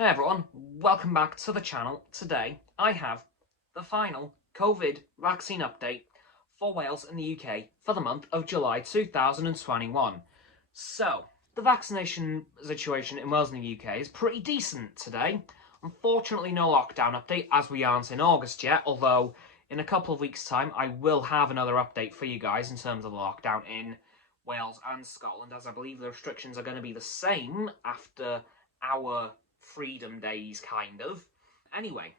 Hey everyone, welcome back to the channel. Today I have the final COVID vaccine update for Wales and the UK for the month of July 2021. So, the vaccination situation in Wales and the UK is pretty decent today. Unfortunately no lockdown update as we aren't in August yet, although in a couple of weeks time I will have another update for you guys in terms of the lockdown in Wales and Scotland, as I believe the restrictions are going to be the same after our freedom days, kind of. Anyway,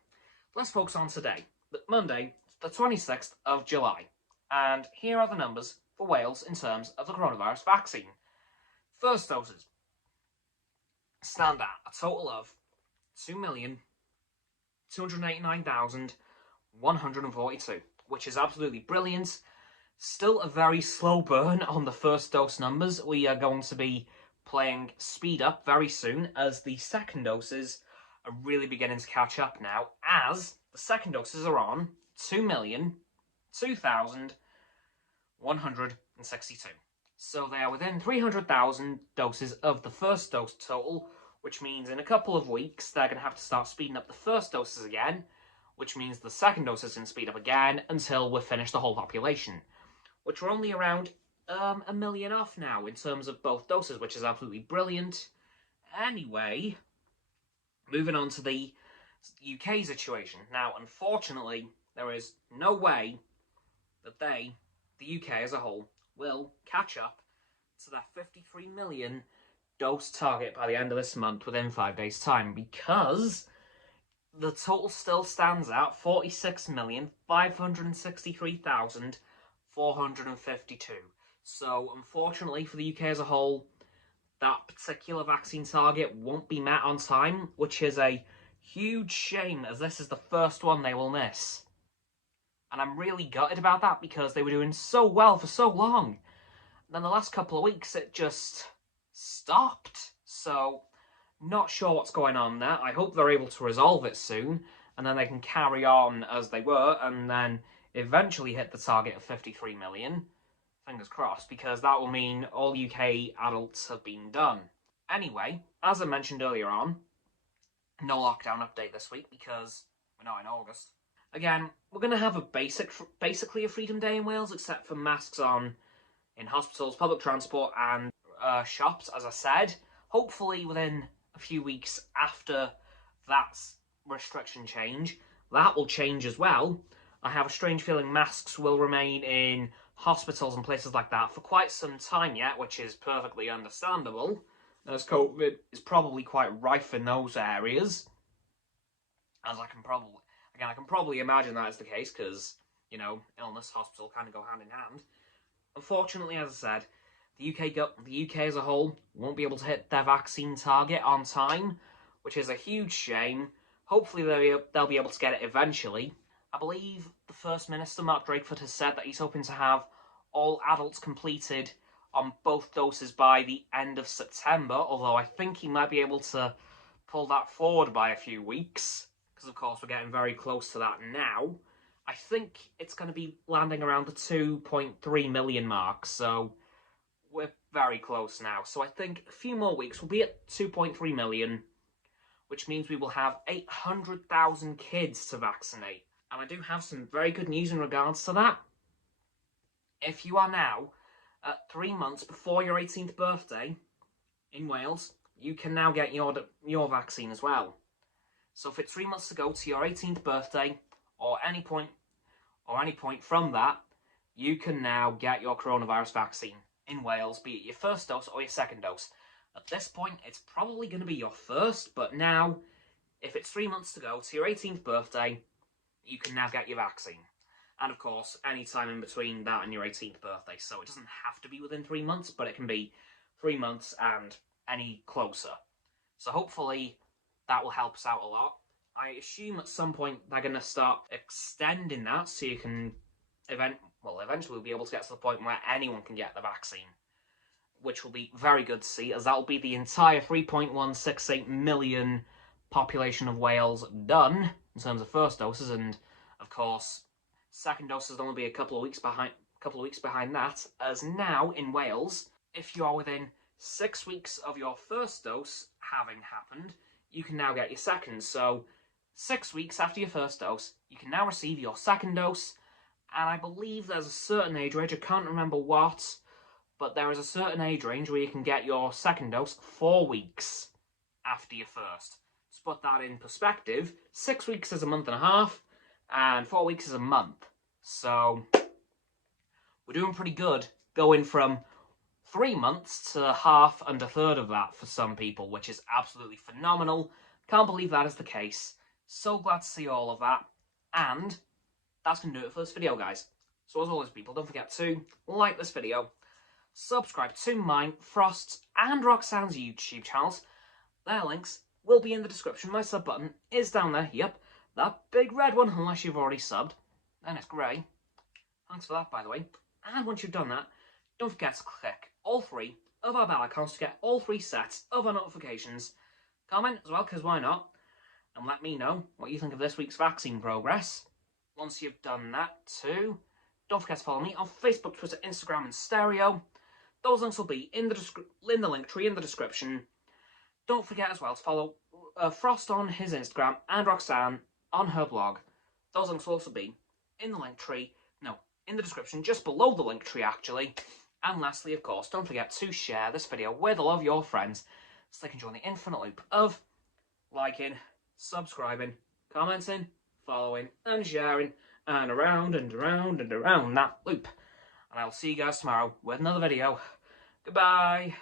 let's focus on today, Monday, the 26th of July. And here are the numbers for Wales in terms of the coronavirus vaccine. First doses stand at a total of 2,289,142, which is absolutely brilliant. Still a very slow burn on the first dose numbers. We are going to be playing speed up very soon as the second doses are really beginning to catch up now, as the second doses are on 2,002,162. So they are within 300,000 doses of the first dose total, which means in a couple of weeks they're going to have to start speeding up the first doses again, which means the second dose is going to speed up again until we've finished the whole population, which are only around a million off now in terms of both doses, which is absolutely brilliant. Anyway, moving on to the UK situation. Now, unfortunately, there is no way that the UK as a whole, will catch up to that 53 million dose target by the end of this month within 5 days' time, because the total still stands at 46,563,452. So, unfortunately for the UK as a whole, that particular vaccine target won't be met on time, which is a huge shame, as this is the first one they will miss. And I'm really gutted about that, because they were doing so well for so long. And then the last couple of weeks, it just stopped. So, not sure what's going on there. I hope they're able to resolve it soon, and then they can carry on as they were, and then eventually hit the target of 53 million. Fingers crossed, because that will mean all UK adults have been done. Anyway, as I mentioned earlier on, no lockdown update this week because we're not in August. Again, we're going to have basically a freedom day in Wales, except for masks on in hospitals, public transport and shops, as I said. Hopefully within a few weeks after that restriction change, that will change as well. I have a strange feeling masks will remain in hospitals and places like that for quite some time yet, which is perfectly understandable, as COVID is probably quite rife in those areas. As I can probably imagine that is the case, because, you know, illness, hospital kind of go hand in hand. Unfortunately, as I said, the UK as a whole won't be able to hit their vaccine target on time, which is a huge shame. Hopefully they'll be able to get it eventually. I believe the First Minister, Mark Drakeford, has said that he's hoping to have all adults completed on both doses by the end of September, although I think he might be able to pull that forward by a few weeks, because of course we're getting very close to that now. I think it's going to be landing around the 2.3 million mark, so we're very close now. So I think a few more weeks we'll be at 2.3 million, which means we will have 800,000 kids to vaccinate. And I do have some very good news in regards to that. If you are now at 3 months before your 18th birthday in Wales, you can now get your vaccine as well. So if it's 3 months to go to your 18th birthday, or any point from that, you can now get your coronavirus vaccine in Wales, be it your first dose or your second dose. At this point, it's probably going to be your first, but now, if it's 3 months to go to your 18th birthday, you can now get your vaccine. And of course, any time in between that and your 18th birthday. So it doesn't have to be within 3 months, but it can be 3 months and any closer. So hopefully that will help us out a lot. I assume at some point they're going to start extending that so you can eventually we'll be able to get to the point where anyone can get the vaccine, which will be very good to see, as that will be the entire 3.168 million population of Wales done in terms of first doses, and of course second doses will only be a couple of weeks behind that, as now in Wales, if you are within 6 weeks of your first dose having happened, you can now get your second. So 6 weeks after your first dose, you can now receive your second dose. And I believe there's a certain age range, I can't remember what, but there is a certain age range where you can get your second dose 4 weeks after your first. To put that in perspective, 6 weeks is a month and a half, and 4 weeks is a month. So we're doing pretty good, going from 3 months to half and a third of that for some people, which is absolutely phenomenal. Can't believe that is the case. So glad to see all of that. And that's going to do it for this video, guys. So as always, people, don't forget to like this video, subscribe to mine, Frost's, and Roxanne's YouTube channels. Their links will be in the description. My sub button is down there. Yep, that big red one, unless you've already subbed. Then it's grey. Thanks for that, by the way. And once you've done that, don't forget to click all 3 of our bell icons to get all 3 sets of our notifications. Comment as well, because why not? And let me know what you think of this week's vaccine progress. Once you've done that too, don't forget to follow me on Facebook, Twitter, Instagram, and Stereo. Those links will be in the link tree in the description. Don't forget as well to follow Frost on his Instagram and Roxanne on her blog. Those links will also be in the link tree. No, in the description, just below the link tree, actually. And lastly, of course, don't forget to share this video with all of your friends so they can join the infinite loop of liking, subscribing, commenting, following, and sharing, and around and around and around that loop. And I'll see you guys tomorrow with another video. Goodbye.